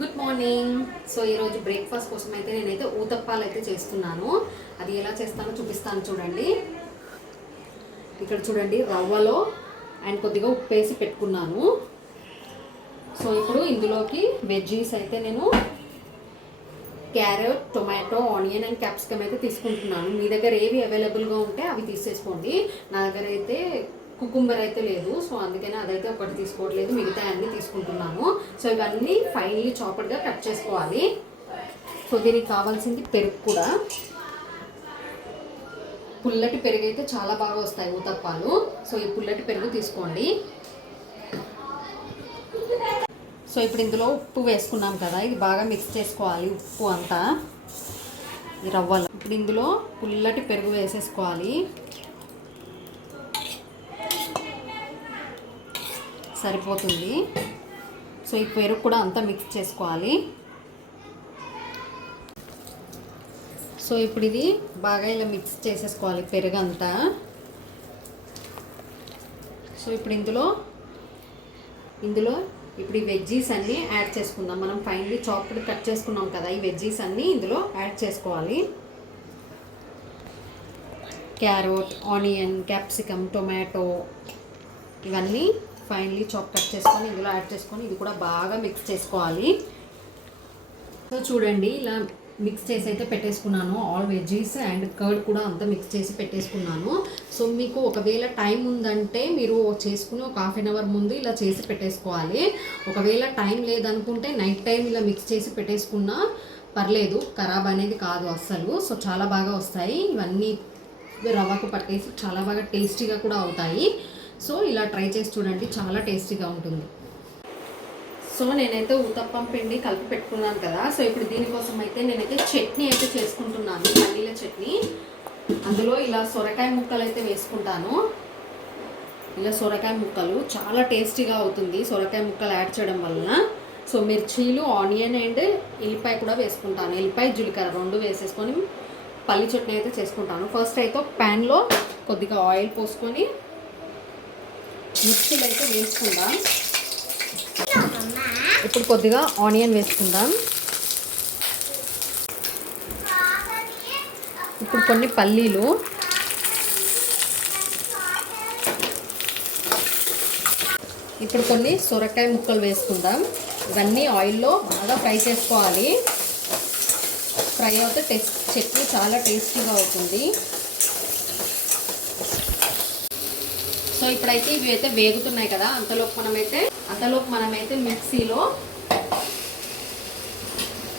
Good morning so ఈరోజు breakfast కోసం అయితే నేనైతే ఊతప్పాలు అయితే చేస్తున్నాను. అది ఎలా చేస్తానో చూపిస్తాను చూడండి. ఇక్కడ చూడండి రవ్వలో అండ్ కొద్దిగా ఉప్పు వేసి పెట్టుకున్నాను. సో ఇప్పుడు ఇందులోకి వెజ్జీస్ అయితే నేను carrot tomato onion and capsicum అయితే తీసుకుంటున్నాను. మీ దగ్గర ఏవి అవైలబుల్గా ఉంటే అవి తీసేసుకోండి. నా దగ్గర అయితే కుకుంబర్ అయితే లేదు. సో అందుకని అదైతే ఒకటి తీసుకోవట్లేదు. మిగతా అన్నీ తీసుకుంటున్నాను. సో ఇవన్నీ ఫైనలీ చాపర్గా కట్ చేసుకోవాలి. సో దీనికి కావాల్సింది పెరుగు కూడా. పుల్లటి పెరుగు అయితే చాలా బాగా వస్తాయి ఊతప్పాలు. సో ఈ పుల్లటి పెరుగు తీసుకోండి. సో ఇప్పుడు ఇందులో ఉప్పు వేసుకున్నాం కదా. ఇది బాగా మిక్స్ చేసుకోవాలి ఉప్పు అంతా. రవ్వలు. ఇప్పుడు ఇందులో పుల్లటి పెరుగు వేసేసుకోవాలి. సరిపోతుంది. సో ఈ పెరుగు కూడా అంతా మిక్స్ చేసుకోవాలి. సో ఇప్పుడు ఇది బాగా ఇలా మిక్స్ చేసేసుకోవాలి పెరుగు అంతా సో ఇప్పుడు ఇందులో ఇందులో ఇప్పుడు ఈ వెజ్జీస్ అన్నీ యాడ్ చేసుకుందాం. మనం ఫైనలీ చాప్డ్ కట్ చేసుకున్నాం కదా ఈ వెజ్జీస్ అన్నీ ఇందులో యాడ్ చేసుకోవాలి. క్యారెట్ ఆనియన్ క్యాప్సికమ్ టొమాటో ఇవన్నీ ఫైనలీ చాప్ కట్ చేసుకొని ఇందులో యాడ్ చేసుకొని ఇది కూడా బాగా మిక్స్ చేసుకోవాలి. సో చూడండి ఇలా మిక్స్ చేసి అయితే పెట్టేసుకున్నాను. ఆల్ వెజ్జీస్ అండ్ కర్డ్ కూడా అంతా మిక్స్ చేసి పెట్టేసుకున్నాను. సో మీకు ఒకవేళ టైం ఉందంటే మీరు చేసుకుని ఒక హాఫ్ అన్ అవర్ ముందు ఇలా చేసి పెట్టేసుకోవాలి. ఒకవేళ టైం లేదనుకుంటే నైట్ టైం ఇలా మిక్స్ చేసి పెట్టేసుకున్నా పర్లేదు. ఖరాబ్ అనేది కాదు అస్సలు. సో చాలా బాగా వస్తాయి. ఇవన్నీ రవ్వకు పట్టేసి చాలా బాగా టేస్టీగా కూడా అవుతాయి. సో ఇలా ట్రై చేసి చూడండి చాలా టేస్టీగా ఉంటుంది. సో నేనైతే ఊతప్పం పిండి కలిపి పెట్టుకున్నాను కదా సో ఇప్పుడు దీనికోసం అయితే నేనైతే చట్నీ అయితే చేసుకుంటున్నాను పల్లీల చట్నీ. అందులో ఇలా సొరకాయ ముక్కలు అయితే వేసుకుంటాను. ఇలా సొరకాయ ముక్కలు చాలా టేస్టీగా అవుతుంది సొరకాయ ముక్కలు యాడ్ చేయడం వలన. సో మిర్చీలు ఆనియన్ అండ్ ఎల్లిపాయ కూడా వేసుకుంటాను. ఎల్లిపాయ జీలకర్ర రెండు వేసేసుకొని పల్లి చట్నీ అయితే చేసుకుంటాను. ఫస్ట్ అయితే ప్యాన్లో కొద్దిగా ఆయిల్ పోసుకొని మిక్సీలో అయితే వేసుకుందాం. ఇప్పుడు కొద్దిగా ఆనియన్ వేసుకుందాం. ఇప్పుడు కొన్ని పల్లీలు. ఇప్పుడు కొన్ని సొరకాయ ముక్కలు వేసుకుందాం. ఇవన్నీ ఆయిల్లో బాగా ఫ్రై చేసుకోవాలి. ఫ్రై అయితే టేస్ట్ చట్నీ చాలా టేస్టీగా అవుతుంది. సో ఇప్పుడైతే ఇవి అయితే వేగుతున్నాయి కదా అంతలోపు మనమైతే అంతలోపు మనమైతే మిక్సీలో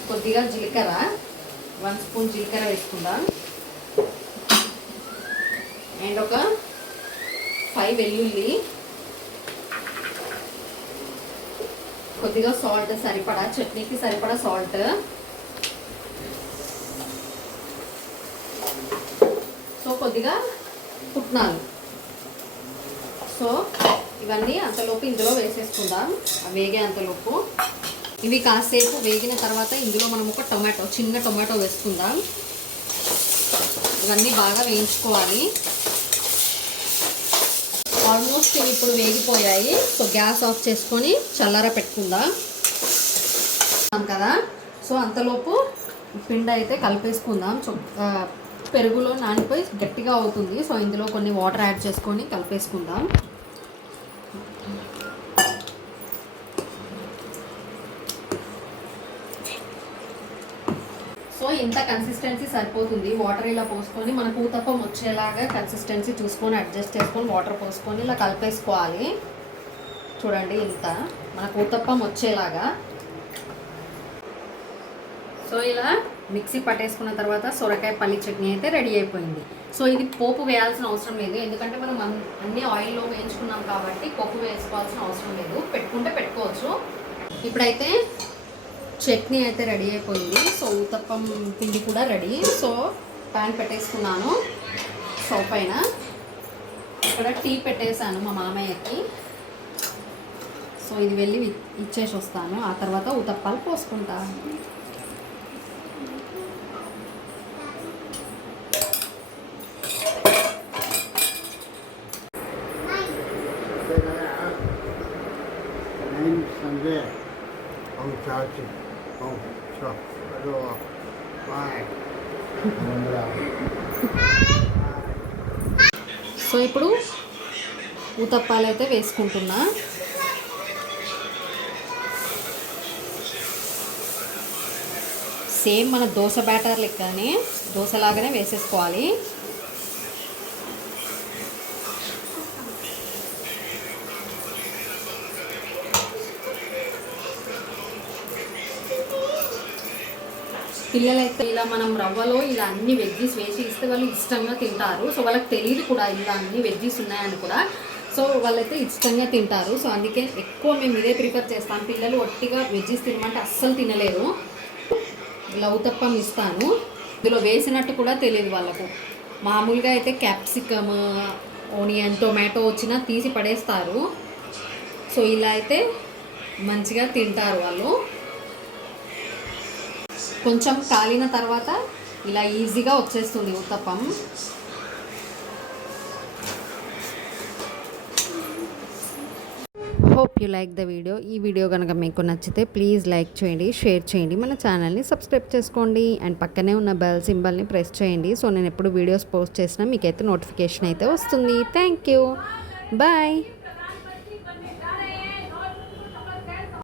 కొద్దిగా జీలకర్ర వన్ స్పూన్ జీలకర్ర వేసుకుందాం. అండ్ ఒక ఫైవ్ వెల్లుల్లి. కొద్దిగా సాల్ట్ సరిపడా చట్నీకి సరిపడా సాల్ట్. సో కొద్దిగా పుట్నాలు. సో ఇవన్నీ అంతలోపు ఇందులో వేసేసుకుందాం. వేగే అంతలోపు. ఇవి కాసేపు వేగిన తర్వాత ఇందులో మనం ఒక టొమాటో చిన్న టొమాటో వేసుకుందాం. ఇవన్నీ బాగా వేయించుకోవాలి. ఆల్మోస్ట్ ఇవి ఇప్పుడు వేగిపోయాయి. సో గ్యాస్ ఆఫ్ చేసుకొని చల్లార పెట్టుకుందాం. కదా. సో అంతలోపు పిండి అయితే కలిపేసుకుందాం. పెరుగులో నానిపోయి గట్టిగా అవుతుంది. సో ఇందులో కొన్ని వాటర్ యాడ్ చేసుకొని కలిపేసుకుందాం. సో ఇంత కన్సిస్టెన్సీ సరిపోతుంది. వాటర్ ఇలా పోసుకొని మనకు ఊతప్పం వచ్చేలాగా కన్సిస్టెన్సీ చూసుకొని అడ్జస్ట్ చేసుకొని వాటర్ పోసుకొని ఇలా కలిపేసుకోవాలి. చూడండి ఇంత. మనకు ఊతప్పం వచ్చేలాగా. సో ఇలా మిక్సీ పట్టేసుకున్న తర్వాత సొరకాయ పల్లి చట్నీ అయితే రెడీ అయిపోయింది. సో ఇది పోపు వేయాల్సిన అవసరం లేదు. ఎందుకంటే మనం అన్ని ఆయిల్లో వేయించుకున్నాం కాబట్టి పోపు వేసుకోవాల్సిన అవసరం లేదు. పెట్టుకుంటే పెట్టుకోవచ్చు. ఇప్పుడైతే చట్నీ అయితే రెడీ అయిపోయింది. సో ఊతప్పం పిండి కూడా రెడీ. సో ప్యాన్ పెట్టేసుకున్నాను. స్టవ్ పైన ఇక్కడ టీ పెట్టేశాను మా మామయ్యకి. సో ఇది వెళ్ళి ఇచ్చేసి వస్తాను. ఆ తర్వాత ఊతప్పాలు పోసుకుంటాను Name Sunday. Oh, sure. Hello. Hi. So ఇప్పుడు ఊతప్పాలు అయితే వేసుకుంటున్నా సేమ్ మన దోశ బ్యాటర్ లెక్కనే దోశలాగానే వేసేసుకోవాలి పిల్లలైతే ఇలా మనం రవ్వలో ఇలా అన్ని వెజ్జీస్ వేసి ఇస్తే వాళ్ళు ఇష్టంగా తింటారు. సో వాళ్ళకి తెలియదు కూడా ఇలా అన్ని వెజ్జీస్ ఉన్నాయని కూడా. సో వాళ్ళైతే ఇష్టంగా తింటారు. సో అందుకే ఎక్కువ మేము ఇదే ప్రిఫర్ చేస్తాం. పిల్లలు ఒట్టిగా వెజ్జీస్ తినమంటే అస్సలు తినలేరు. లవుతప్పం ఇస్తాను. ఇందులో వేసినట్టు కూడా తెలియదు వాళ్ళకు. మామూలుగా అయితే క్యాప్సికమ్ ఓనియన్ టొమాటో వచ్చినా తీసి పడేస్తారు. సో ఇలా అయితే మంచిగా తింటారు వాళ్ళు. కొంచెం కాలిన తర్వాత ఇలా ఈజీగా వచ్చేస్తుంది uttapam. Hope you like the video ఈ వీడియో కనుక మీకు నచ్చితే ప్లీజ్ లైక్ చేయండి షేర్ చేయండి. మన ఛానల్ని సబ్స్క్రైబ్ చేసుకోండి అండ్ పక్కనే ఉన్న బెల్ సింబల్ని ప్రెస్ చేయండి. సో నేను ఎప్పుడు వీడియోస్ పోస్ట్ చేసినా మీకైతే నోటిఫికేషన్ అయితే వస్తుంది. Thank you bye